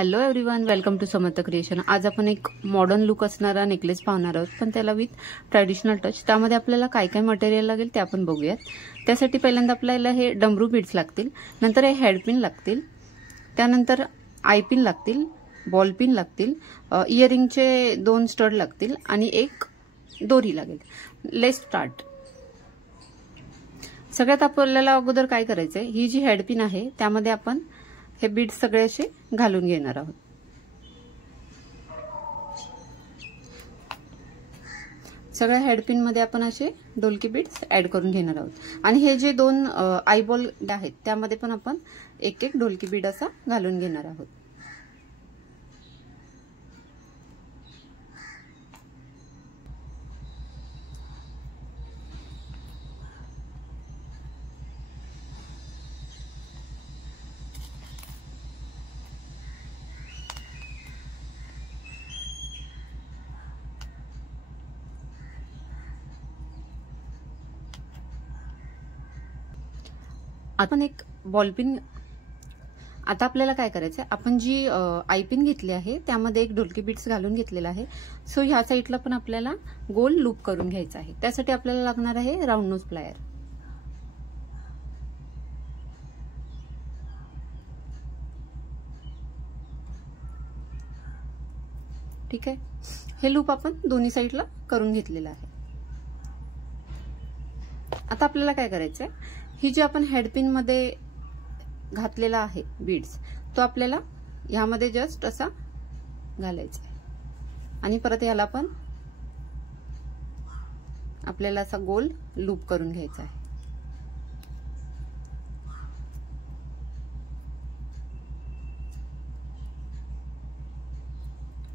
Hello everyone, welcome to Samarth creation. आज आपण एक मॉडर्न लुक असणारा नेकलेस पाहणार आहोत, पण त्याला विथ ट्रॅडिशनल टच। त्यामध्ये आपल्याला काय काय मटेरियल लागेल ते आपण बघूयात। त्यासाठी पहिल्यांदा आपल्याला हे डमरू बीड्स लागतील, नंतर हे हेड पिन लागतील, त्यानंतर आय पिन लागतील, बॉल पिन लागतील, इयरिंगचे 2 स्टड लागतील आणि एक दोरी लागेल। Let's start. सगळ्यात आपल्याला अगोदर काय करायचंय, ही जी हेड पिन आहे त्यामध्ये आपण हे बीड्स सगळे असे घालून घेणार आहोत। सगळ्या हेड पिन मध्ये आपण असे डोलकी बीड्स ऍड करून घेणार आहोत आणि हे जे 2 आयबॉल आहेत त्यामध्ये पण आपण एक एक डोलकी बीड असा घालून घेणार आहोत। आपण एक बॉल पिन, आता आपल्याला काय करायचंय, आपण जी आय पिन घेतली आहे त्यामध्ये एक डोलकी बीड्स घालून घेतलेला आहे। सो ह्या साईडला पण आपल्याला गोल लूप करून घ्यायचा आहे। त्यासाठी आपल्याला लागणार आहे राऊंड नोज प्लायर। ठीक आहे, हे लूप आपण दोन्ही साईडला करून घेतलेलं आहे। आता आपल्याला काय करायचंय, ही जी आपण हेडपिन मध्ये घातलेला आहे बीड्स, तो आपल्याला ह्यामध्ये जस्ट असा घालायचा आहे आणि परत याला पण आपल्याला असा गोल लूप करून घ्यायचा आहे।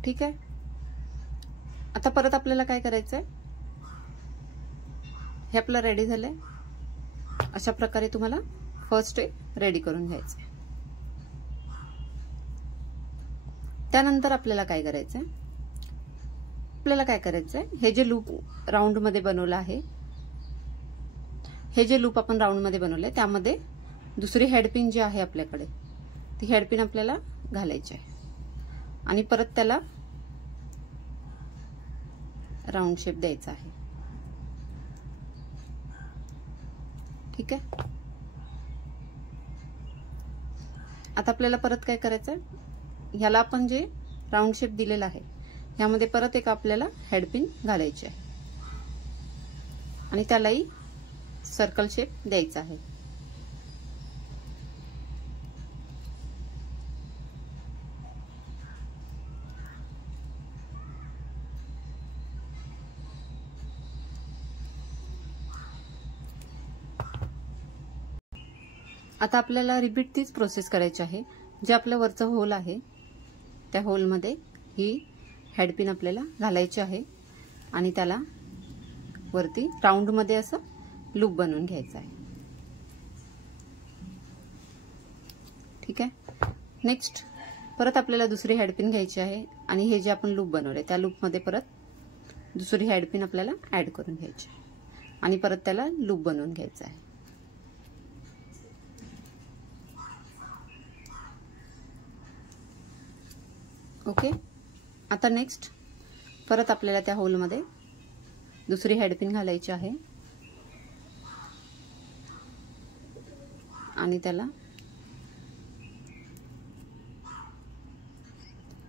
ठीक आहे, आता परत आपल्याला काय करायचंय, हे आपलं रेडी झालंय। अशा प्रकारे तुम्हाला फर्स्ट स्टेप रेडी करून घ्यायचं आहे। त्यानंतर आपल्याला काय करायचंय, हे जे लूप राऊंड मध्ये बनवलं आहे, हे जे लूप आपण राऊंड मध्ये बनवलंय त्यामध्ये दुसरी हेडपिन जी आहे आपल्याकडे, ती हेडपिन आपल्याला घालायची आहे आणि परत त्याला राऊंड शेप द्यायचा आहे। ठीक आहे, आता आपल्याला परत काय करायचंय, ह्याला आपण जे राऊंड शेप दिलेला आहे ह्यामध्ये परत एक आपल्याला हेडपिन घालायची आहे आणि त्यालाही सर्कल शेप द्यायचा आहे। आता आपल्याला रिपीट तीच प्रोसेस करायची आहे। जे आपलं वरचं होल आहे त्या होलमध्ये ही हेडपिन आपल्याला घालायची आहे आणि त्याला वरती राऊंड मध्ये असं लूप बनवून घ्यायचं आहे। ठीक आहे, नेक्स्ट परत आपल्याला दुसरी हेडपिन घ्यायची आहे आणि हे जे आपण लूप बनवले त्या लूप मध्ये परत दुसरी हेडपिन आपल्याला ऍड करून घ्यायची आणि परत त्याला लूप बनवून घ्यायचं आहे। ओके, आता नेक्स्ट परत आपल्याला त्या होल मध्ये दुसरी हेडपिन घालायची आहे आणि त्याला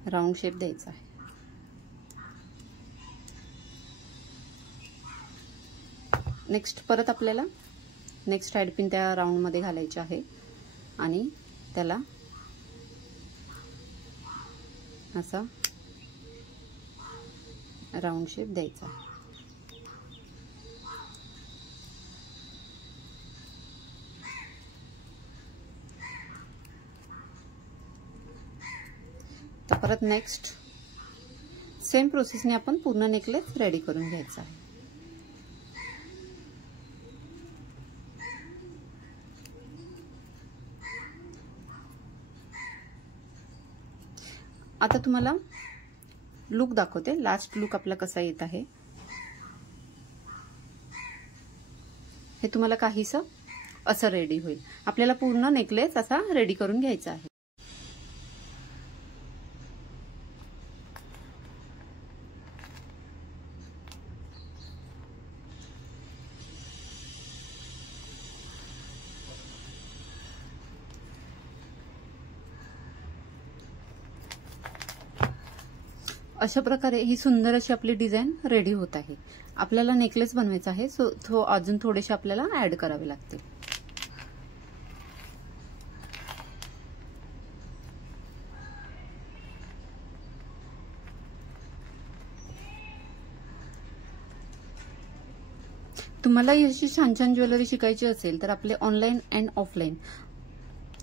राऊंड शेप द्यायचा आहे। नेक्स्ट परत आपल्याला नेक्स्ट हेडपिन त्या राऊंड मध्ये घालायची आहे आणि त्याला असा राऊंड शेप द्यायचा आहे। तर परत नेक्स्ट सेम प्रोसेसने आपण पूर्ण नेकलेस रेडी करून घ्यायचा आहे। आता तुम्हाला लुक दाखवते, लास्ट लुक आपला कसा येत आहे। हे तुम्हाला काहीसं असं रेडी होईल। आपल्याला पूर्ण नेकलेस असा रेडी करून घ्यायचा आहे। अशा प्रकारे ही सुंदर अशी आपली डिझाईन रेडी होत आहे। आपल्याला नेकलेस बनवायचा आहे, सो अजून थोडेसे आपल्याला ऍड करावे लागतील। तुम्हाला अशी छान छान ज्वेलरी शिकायची असेल तर आपले ऑनलाईन अँड ऑफलाईन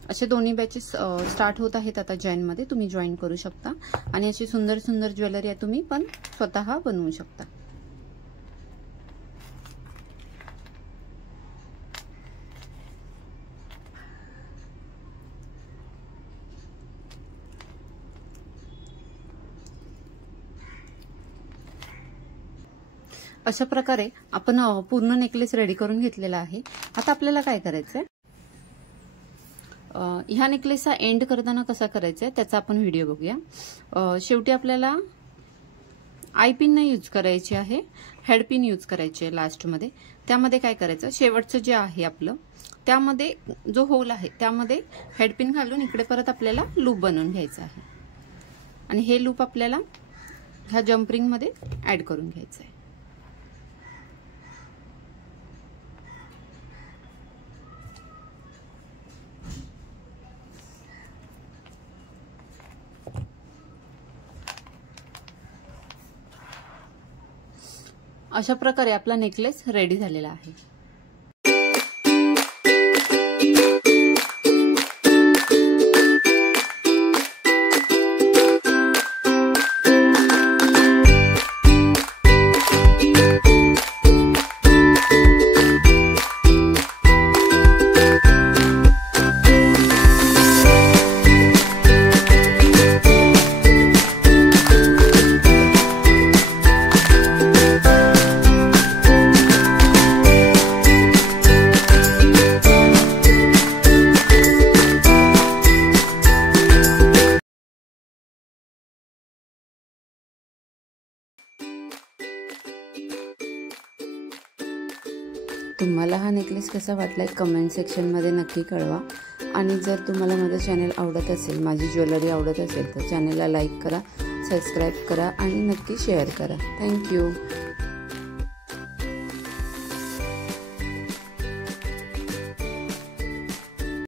असे दोन्ही बॅचेस स्टार्ट होत आहेत आता जैनमध्ये, तुम्ही जॉईन करू शकता आणि अशी सुंदर सुंदर ज्वेलरी आहे तुम्ही पण स्वतः बनवू शकता। अशा प्रकारे आपण पूर्ण नेकलेस रेडी करून घेतलेला आहे। आता आपल्याला काय करायचंय, ह्या नेकलेसचा एंड करताना कसा करायचा त्याचा आपण व्हिडिओ बघूया। शेवटी आपल्याला आय पिन नाही यूज करायची आहे, हेड पिन यूज करायची आहे लास्ट मध्ये। त्यामध्ये काय करायचं, शेवटचं जे आहे आपलं त्यामध्ये जो होल आहे त्यामध्ये हेड पिन घालून इकडे परत आपल्याला लूप बनवून घ्यायचं आहे आणि हे लूप आपल्याला ह्या जम्प रिंग मध्ये ऍड करून घ्यायचं आहे। अशा प्रकारे आपला नेकलेस रेडी झालेला आहे। तुम्हाला हा नेकलेस कसा वाटलाय कमेंट सेक्शनमध्ये नक्की कळवा आणि जर तुम्हाला माझं चॅनल आवडत असेल, माझी ज्वेलरी आवडत असेल तर चॅनलला लाईक करा, सबस्क्राईब करा आणि नक्की शेअर करा। थँक्यू।